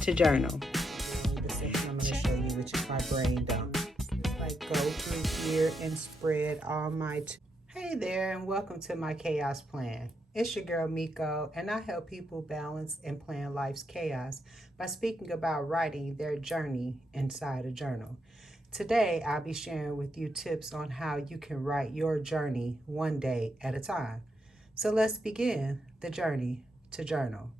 to journal. The section I'm going to show you, which is my brain dump. Like go through here and spread all my. Hey there, and welcome to my chaos plan. It's your girl Miko, and I help people balance and plan life's chaos by speaking about writing their journey inside a journal. Today, I'll be sharing with you tips on how you can write your journey one day at a time. So let's begin the journey to journal.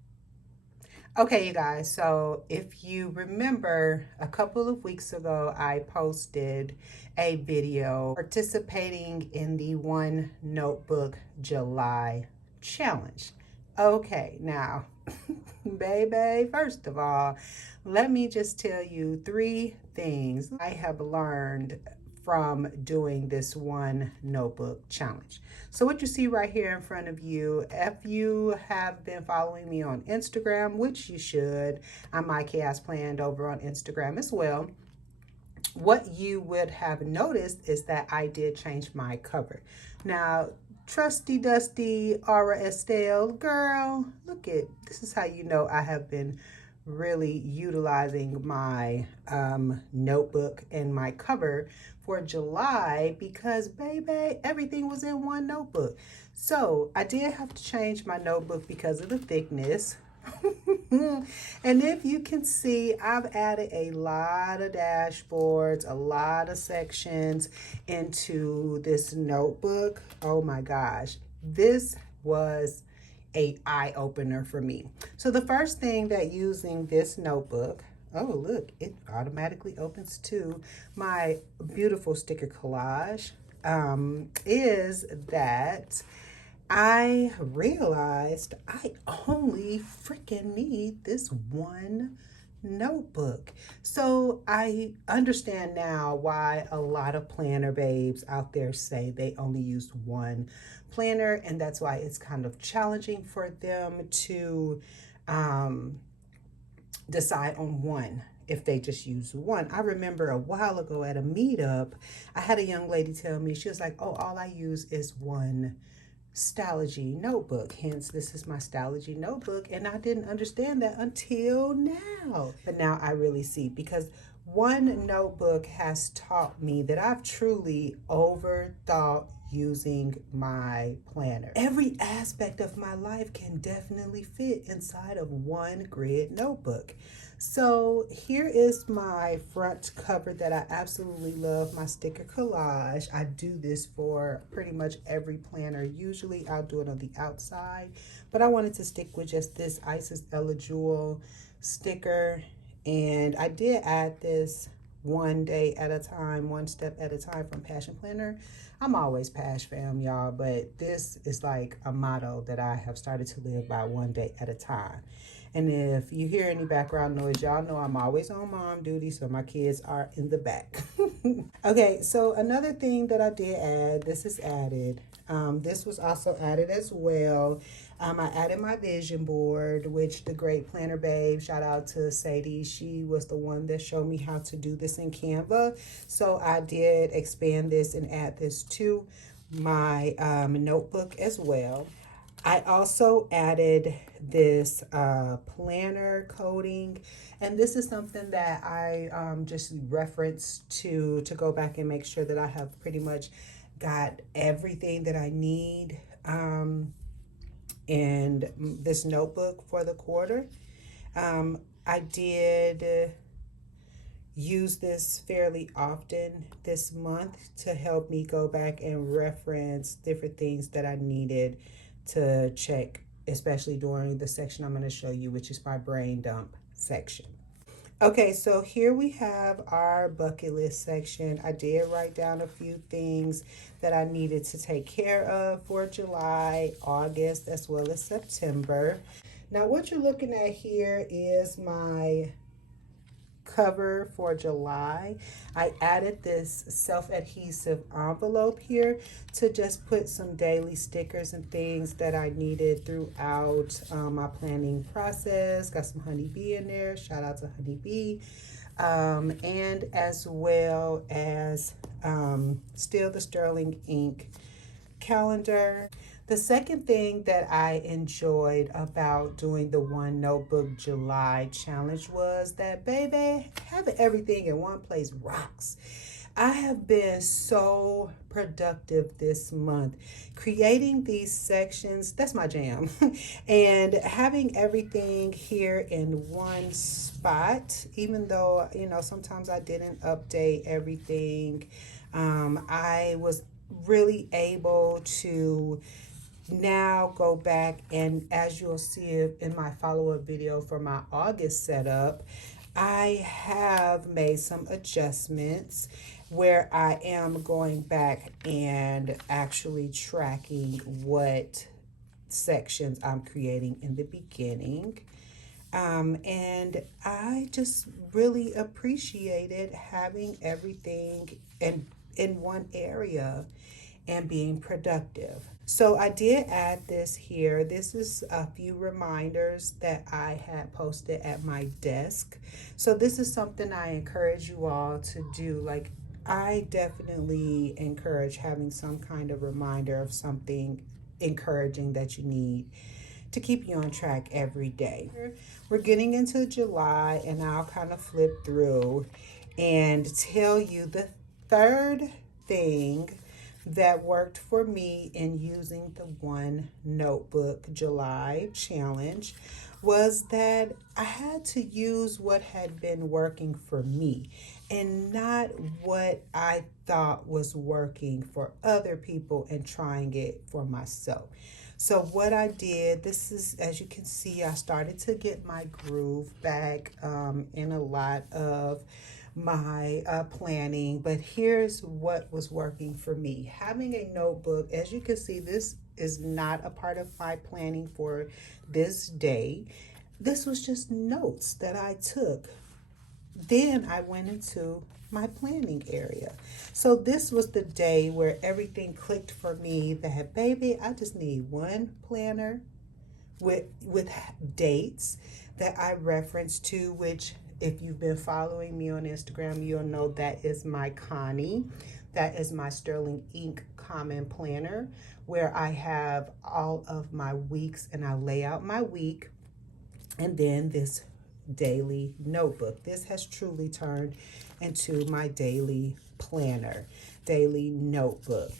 Okay, you guys, so if you remember a couple of weeks ago, I posted a video participating in the One Notebook July challenge. Okay, now, baby, first of all, let me just tell you 3 things I have learned from doing this One Notebook challenge. So what you see right here in front of you, if you have been following me on Instagram, which you should, I'm My Chaos Planned over on Instagram as well, what you would have noticed is that I did change my cover. Now, trusty dusty Aura Estelle, girl, look at, this is how you know I have been really utilizing my notebook and my cover for July because baby, everything was in one notebook. So I did have to change my notebook because of the thickness. And if you can see, I've added a lot of dashboards, a lot of sections into this notebook. Oh my gosh, this was a eye-opener for me. So the first thing that using this notebook, oh look, it automatically opens to my beautiful sticker collage, is that I realized I only freaking need this one notebook. So I understand now why a lot of planner babes out there say they only use one planner, and that's why it's kind of challenging for them to decide on one if they just use one. I remember a while ago at a meetup, I had a young lady tell me, she was like, oh, all I use is one Stylogy notebook, hence this is my Stylogy notebook, and I didn't understand that until now, but now I really see, because one notebook has taught me that I've truly overthought using my planner. Every aspect of my life can definitely fit inside of one grid notebook. So here is my front cover that I absolutely love, my sticker collage. I do this for pretty much every planner. Usually I'll do it on the outside, but I wanted to stick with just this Isis Ella Jewel sticker. And I did add this one day at a time, one step at a time from Passion Planner. I'm always Pash fam, y'all, but this is like a motto that I have started to live by, one day at a time. And if you hear any background noise, y'all know I'm always on mom duty, so my kids are in the back. Okay, so another thing that I did add, this is added. This was also added as well. I added my vision board, which the great planner babe, shout out to Sadie, she was the one that showed me how to do this in Canva. So I did expand this and add this to my notebook as well. I also added this planner coding, and this is something that I just referenced to go back and make sure that I have pretty much got everything that I need in this notebook for the quarter. I did use this fairly often this month to help me go back and reference different things that I needed to check, especially during the section I'm going to show you, which is my brain dump section. Okay, so here we have our bucket list section. I did write down a few things that I needed to take care of for July, August, as well as September. Now what you're looking at here is my cover for July. I added this self-adhesive envelope here to just put some daily stickers and things that I needed throughout my planning process. Got some honeybee in there, shout out to honeybee, and as well as still the sterling ink calendar. The second thing that I enjoyed about doing the One Notebook July challenge was that, baby, having everything in one place rocks. I have been so productive this month creating these sections. That's my jam. And having everything here in one spot, even though, sometimes I didn't update everything, I was really able to now go back, and as you'll see in my follow-up video for my August setup, I have made some adjustments where I am going back and actually tracking what sections I'm creating in the beginning. And I just really appreciated having everything in one area and being productive. So I did add this here. This is a few reminders that I had posted at my desk. So this is something I encourage you all to do. Like, I definitely encourage having some kind of reminder of something encouraging that you need to keep you on track every day. We're getting into July, and I'll kind of flip through and tell you the third thing that worked for me in using the One Notebook July challenge was that I had to use what had been working for me and not what I thought was working for other people and trying it for myself. So what I did, this is, as you can see, I started to get my groove back in a lot of my planning, but here's what was working for me. Having a notebook, as you can see, this is not a part of my planning for this day. This was just notes that I took. Then I went into my planning area. So this was the day where everything clicked for me that, baby, I just need one planner with dates that I reference to, which if you've been following me on Instagram, you'll know that is my Connie. That is my Sterling Ink Common Planner, where I have all of my weeks and I lay out my week. And then this daily notebook. This has truly turned into my daily planner, daily notebook,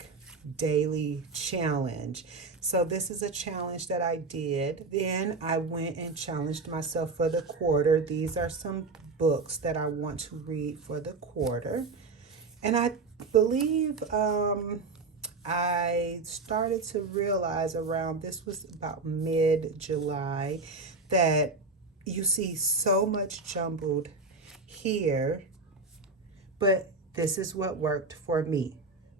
daily challenge. So this is a challenge that I did. Then I went and challenged myself for the quarter. These are some books that I want to read for the quarter. And I believe I started to realize around, this was about mid-July, that you see so much jumbled here, but this is what worked for me.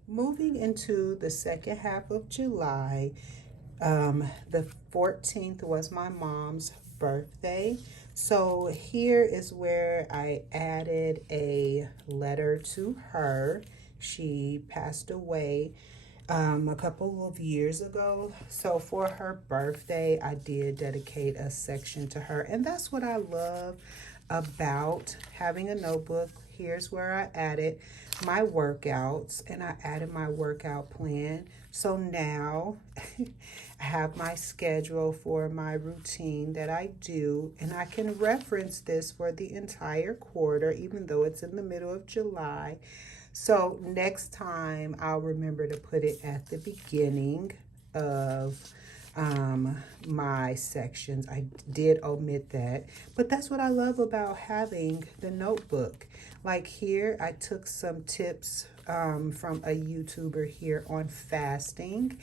Moving into the second half of July, the 14th was my mom's birthday. So here is where I added a letter to her. She passed away a couple of years ago. So for her birthday, I did dedicate a section to her. And that's what I love about having a notebook. Here's where I added my workouts, and I added my workout plan. So now I have my schedule for my routine that I do, and I can reference this for the entire quarter, even though it's in the middle of July. So next time I'll remember to put it at the beginning of my sections. I did omit that, but that's what I love about having the notebook. Like here, I took some tips from a YouTuber here on fasting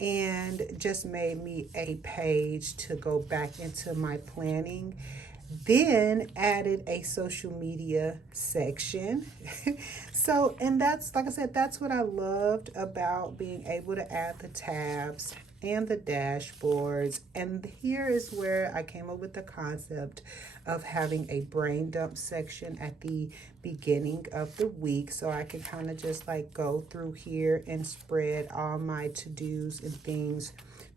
and just made me a page to go back into my planning. Then added a social media section. So, and that's, like I said, that's what I loved about being able to add the tabs and the dashboards. And here is where I came up with the concept of having a brain dump section at the beginning of the week, so I can kind of just like go through here and spread all my to-dos and things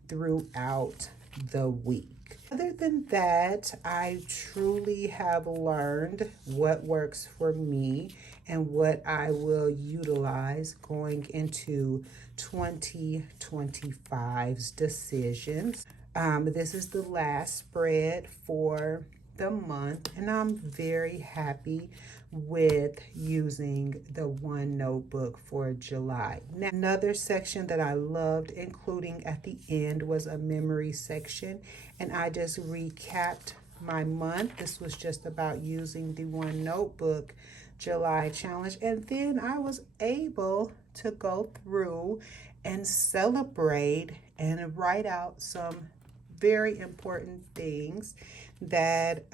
throughout the week. Other than that, I truly have learned what works for me and what I will utilize going into 2025's decisions. This is the last spread for the month, and I'm very happy with using the one notebook for July. Now, another section that I loved including at the end was a memory section, and I just recapped my month. This was just about using the one notebook July challenge, and then I was able to go through and celebrate and write out some very important things that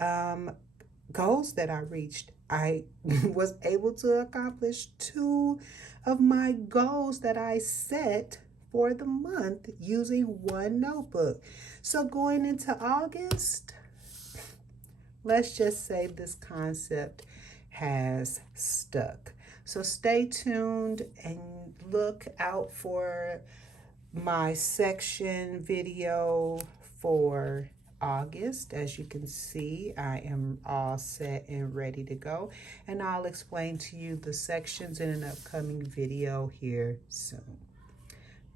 goals that I reached. I was able to accomplish 2 of my goals that I set for the month using one notebook. So going into August, let's just say this concept has stuck. So stay tuned and look out for my section video for August. As you can see, I am all set and ready to go, and I'll explain to you the sections in an upcoming video here soon.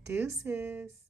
Deuces.